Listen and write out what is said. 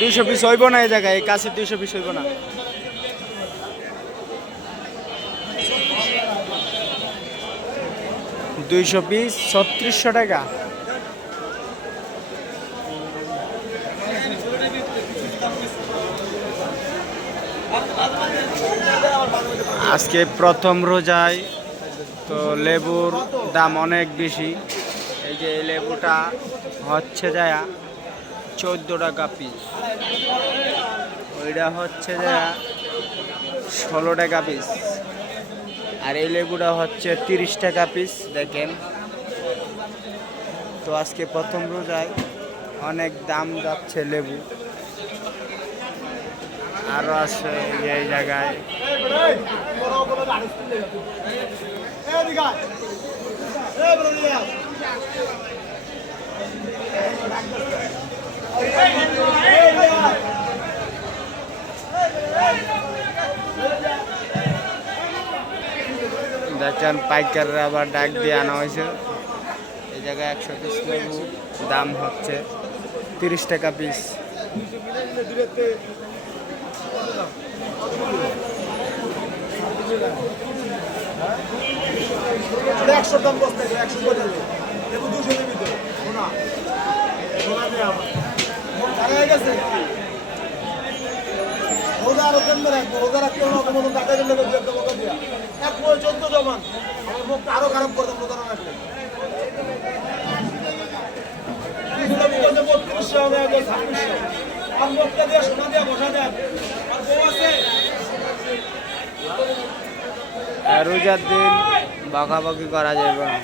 দুশো পিস হইব না এই জায়গায়, এই কাছে দুইশো পিস হইব না। দুইশো পিস ছত্রিশশো টাকা। আজকে প্রথম রোজায় তো লেবুর দাম অনেক বেশি। এই যে লেবুটা হচ্ছে যায় চোদ্দ টাকা পিস ওইটা হচ্ছে যায় ষোলো টাকা পিস আর এই লেবুটা হচ্ছে তিরিশ টাকা পিস দেখেন। তো আজকে প্রথম রোজায় অনেক দাম যাচ্ছে লেবু। আরও আছে এই জায়গায়। দেখেন পাইকাররা আবার ডাক দিয়ে আনা হয়েছে। এই জায়গায় একশো পিস লেবু, দাম হচ্ছে তিরিশ টাকা পিস একশো দাম বসতে একশো করে লেবু দুশো নিবি শোনা শোনা নেই আমার। খারাপ গেছে রোজা আরও কেন্দ্র রাখব? রোজা রাখতে হলো তোমার মতন টাকা দিয়া। এক বই চোদ্দ মুখটা আরও খারাপ করতাম রোজা না রাখলে। বত্রিশশো ছাব্বিশশো আর মুখটা দিয়ে সোনা দিয়া বসা দেয়। আর বউ আছে? রোজার দিন বকাবকি করা যাবে না।